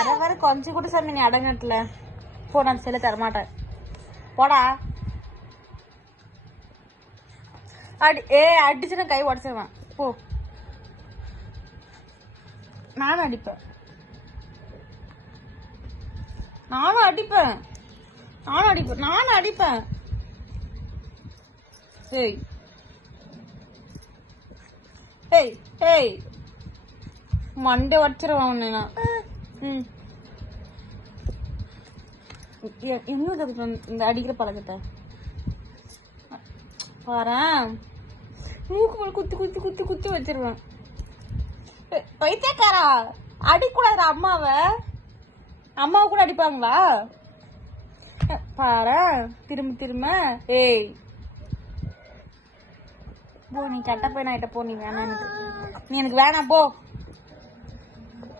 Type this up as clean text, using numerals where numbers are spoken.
வர வர கொஞ்சம் கூட சாமி நீ அடங்கட்டுல போ. நான் செல்ல தரமாட்டேன் போடா. அடிச்சுன்னா கை உடச்சிருவேன் போ. நானும் அடிப்பேன் நானும் அடிப்பேன் நானும் அடிப்பேன் நானும் அடிப்பேன். ஏய் ஏய் ஏய் மண்டே உடச்சிருவேன் உன்னை நான். எங்க இந்த அடிக்கிற பழக்கத்தை பாரேன். மூக்கு குத்தி குத்தி குத்தி குத்தி வச்சிருவேன். வைத்தியக்காரா அடிக்கூடாது அம்மாவை. அம்மாவை கூட அடிப்பாங்களா பாரேன் திரும்ப திரும்ப. ஏய் போ நீ கட்ட போய் நான் போ. நீ வேணாம் நீ எனக்கு வேணாம் போ.